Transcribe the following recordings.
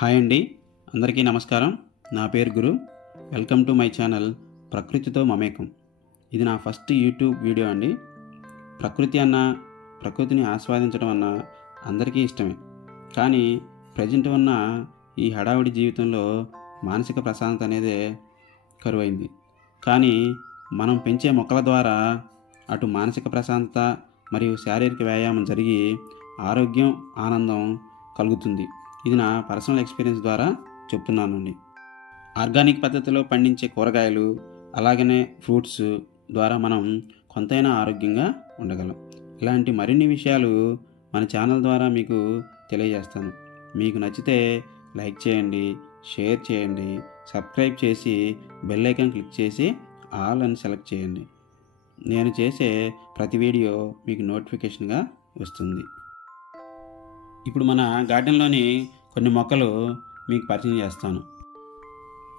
Hi అండి, అందరికీ నమస్కారం. నా పేరు గురు. వెల్కమ్ టు మై ఛానల్ ప్రకృతితో మమేకం. ఇది నా ఫస్ట్ యూట్యూబ్ వీడియో అండి. ప్రకృతిని ఆస్వాదించడం అన్న అందరికీ ఇష్టమే. కానీ ప్రజెంట్ ఉన్న ఈ హడావుడి జీవితంలో మానసిక ప్రశాంతత అనేదే కరువైంది. కానీ మనం పెంచే మొక్కల ద్వారా అటు మానసిక ప్రశాంతత మరియు శారీరక వ్యాయామం జరిగి ఆరోగ్యం, ఆనందం కలుగుతుంది. ఇది నా పర్సనల్ ఎక్స్పీరియన్స్ ద్వారా చెప్తున్నానండి. ఆర్గానిక్ పద్ధతిలో పండించే కూరగాయలు, అలాగనే ఫ్రూట్స్ ద్వారా మనం కొంతైనా ఆరోగ్యంగా ఉండగలం. ఇలాంటి మరిన్ని విషయాలు మన ఛానల్ ద్వారా మీకు తెలియజేస్తాను. మీకు నచ్చితే లైక్ చేయండి, షేర్ చేయండి, సబ్స్క్రైబ్ చేసి బెల్ ఐకాన్ క్లిక్ చేసి ఆల్ అని సెలెక్ట్ చేయండి. నేను చేసే ప్రతి వీడియో మీకు నోటిఫికేషన్గా వస్తుంది. ఇప్పుడు మన గార్డెన్లోని కొన్ని మొక్కలు మీకు పరిచయం చేస్తాను.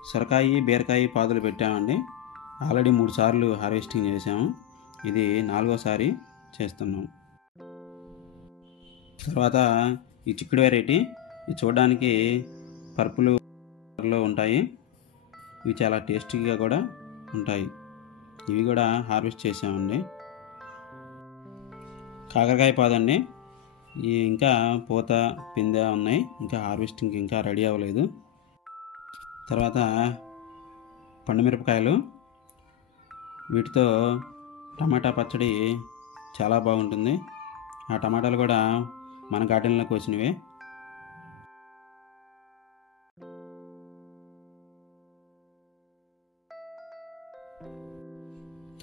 సొరకాయ, బీరకాయ పాదులు పెట్టామండి. ఆల్రెడీ 3 సార్లు హార్వెస్టింగ్ చేసాము. ఇది 4వ సారి చేస్తున్నాం. తర్వాత ఈ చిక్కుడు వెరైటీ, ఇది చూడడానికి పర్పుల్ కలర్లో ఉంటాయి. ఇవి చాలా టేస్టీగా కూడా ఉంటాయి. ఇవి కూడా హార్వెస్ట్ చేసామండి. కాకరకాయ పాదండి, ఈ ఇంకా పూత పిందె ఉన్నాయి, ఇంకా హార్వెస్టింగ్ ఇంకా రెడీ అవ్వలేదు. తర్వాత పండుమిరపకాయలు, వీటితో టమాటా పచ్చడి చాలా బాగుంటుంది. ఆ టమాటాలు కూడా మన గార్డెన్లోకి వచ్చినవే.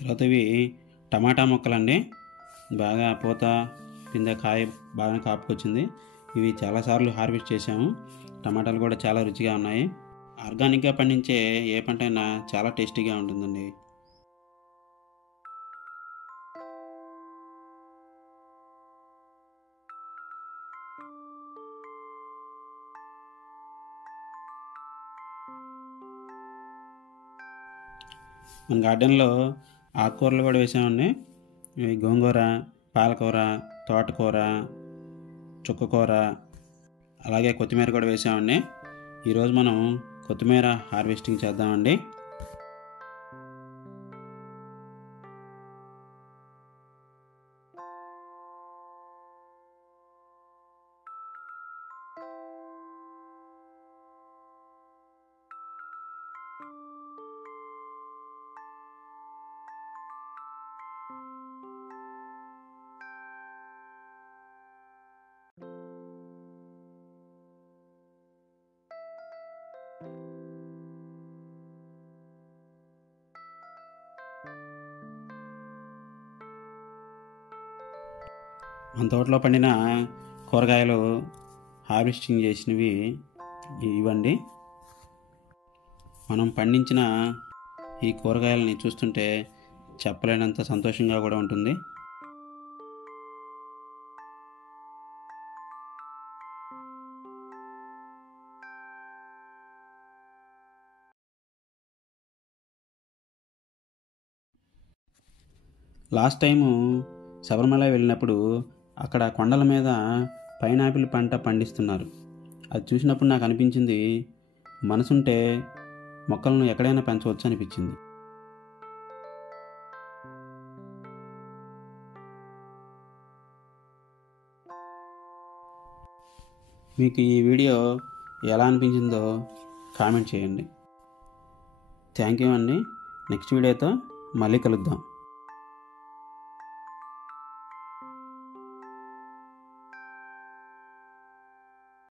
తర్వాత ఇవి టమాటా మొక్కలండి. బాగా పూత కింద కాయ బాగా కాపుకొచ్చింది. ఇవి చాలాసార్లు హార్వెస్ట్ చేసాము. టమాటాలు కూడా చాలా రుచిగా ఉన్నాయి. ఆర్గానిక్గా పండించే ఏ పంట అయినా చాలా టేస్టీగా ఉంటుందండి. మన గార్డెన్లో ఆకుకూరలు కూడా వేసామండి. ఇవి గోంగూర, పాలకూర, తోటకూర, చుక్కకూర, అలాగే కొత్తిమీర కూడా వేసామండి. ఈరోజు మనం కొత్తిమీర హార్వెస్టింగ్ చేద్దామండి. మన తోటలో పండిన కూరగాయలు హార్వెస్టింగ్ చేసినవి ఇవ్వండి. మనం పండించిన ఈ కూరగాయలని చూస్తుంటే చెప్పలేనంత సంతోషంగా కూడా ఉంటుంది. లాస్ట్ టైము శబరిమల వెళ్ళినప్పుడు అక్కడ కొండల మీద పైనాపిల్ పంట పండిస్తున్నారు. అది చూసినప్పుడు నాకు అనిపించింది, మనసుంటే మొక్కలను ఎక్కడైనా పెంచవచ్చు అనిపించింది. మీకు ఈ వీడియో ఎలా అనిపించిందో కామెంట్ చేయండి. థ్యాంక్ యూ అండి. నెక్స్ట్ వీడియోతో మళ్ళీ కలుద్దాం.